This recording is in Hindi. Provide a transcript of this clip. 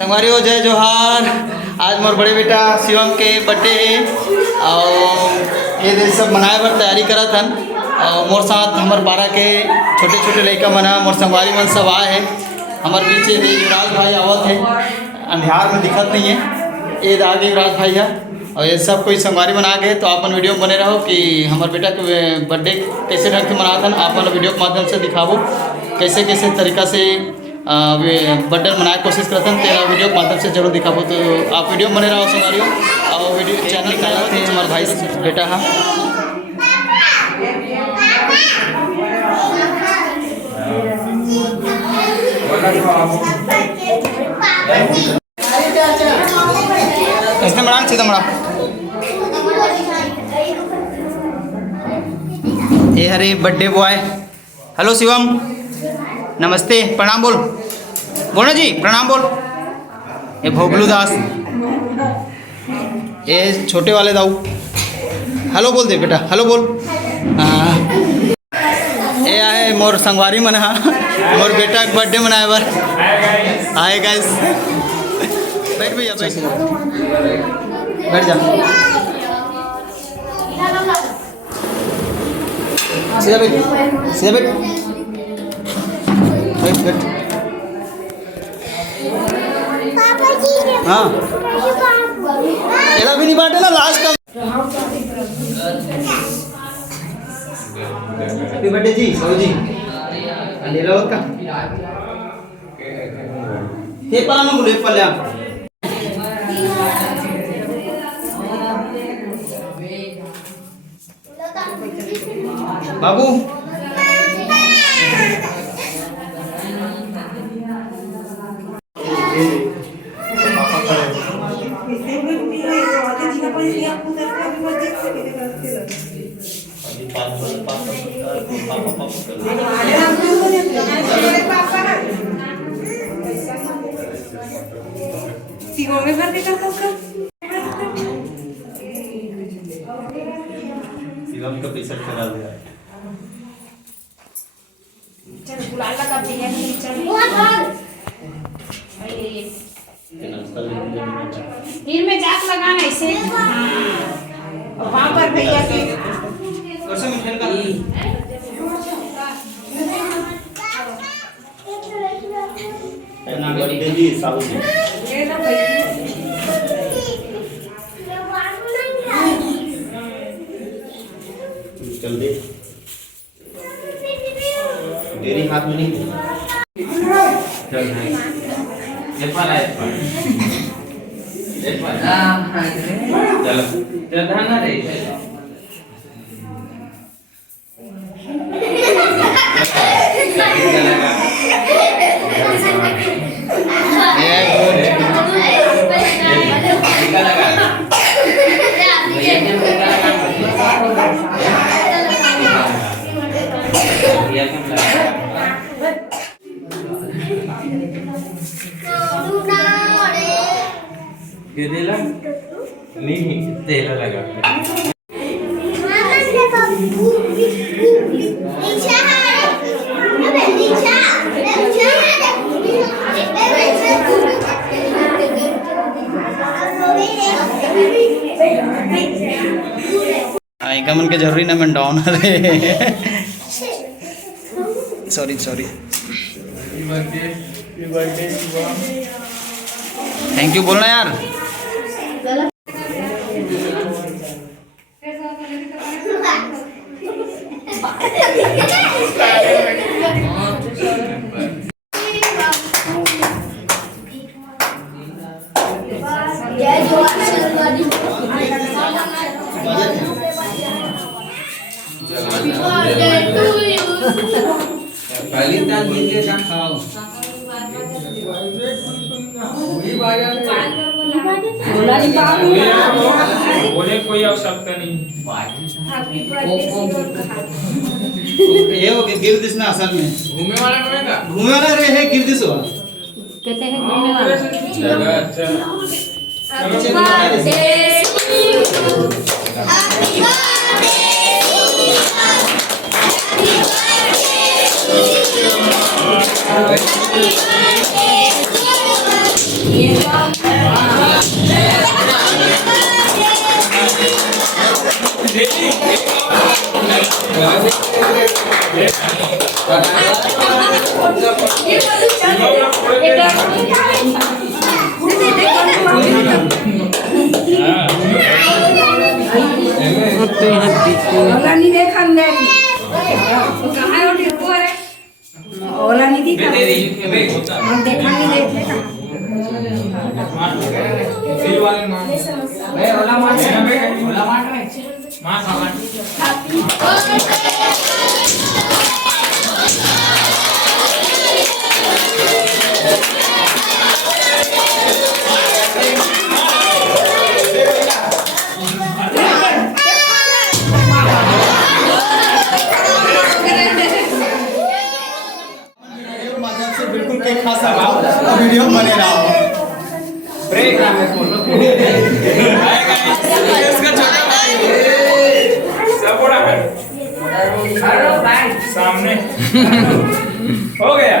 संगवारी हो जय जोहार। आज मोर बड़े बेटा शिवम के बर्थडे है और ये दिन सब मनाए बर तैयारी करा थन और मोर साथ हमार बारह के छोटे छोटे लड़का मना मोर संगवारी मन सब आए हैं। हमारे पीछे भी युवराज भाई आवत है, अंधियार में दिखत नहीं है, ये आगे युवराज भाई है और ये सब कोई संगवारी मना गए। तो आप वीडियो में बने रहो कि हमारे बेटा के बर्थडे कैसे ढंग से मनाथन, आप वीडियो के माध्यम से दिखाबो कैसे कैसे तरीका से बर्थडे मनाए कोशिश करते हैं। तेरा वीडियो के माध्यम से जरूर दिखाबो, तो आप वीडियो बने रहो संगवारी और वीडियो चैनल का थे हमारे भाई बेटा है। इसने मना सीधा मना ये हरे बर्थडे बॉय। हेलो शिवम, नमस्ते, प्रणाम बोल बोलो जी, प्रणाम बोल। ये भोगलू दास, ये छोटे वाले दाऊ, हेलो बोल दे बेटा, हेलो बोल। ये आए मोर संगवारी मन हा मोर बेटा के बर्थडे मनाए बर आए गाइस। बैठ भैया बैठ बैठ जा, सीधा बैठ सीधा बैठ बैठ बैठ। हाँ भी नहीं बांटे ना लास्ट का। हैप्पी बर्थडे जी सौ जी अंधेरा होत का हे पाला ना बोले पल्ल्या बाबू का पैसा करा दिया। चल बुला लगा भैया ने चल तीर में जाक लगाना ऐसे। और वहां पर भैया के कैसे मिठाई का ना बड़ी जी साहू जी ये ना भैया चल दे तेरी हाथ में नहीं चल है ये पाला है चल चल धाना रे केला नहीं तेल लगा मन के जरूरी ना मैं डाउन रे सॉरी सॉरी थैंक यू बोलना यार। बोले कोई आवश्यकता नहीं। ये हो गिर दिस ना असल में घूमने वाला नहीं का घूमने वाला रे है गिर दिस हो कहते हैं घूमने वाला। अच्छा ये ओला नहीं देखा ले कहाँ है वो टिप्पो है ओला नहीं दिखा हम देखा नहीं देखे ओला मार बिल्कुल केक खा सकता वीडियो बने रहा ब्रेक इसका छोटा भाई सामने हो गया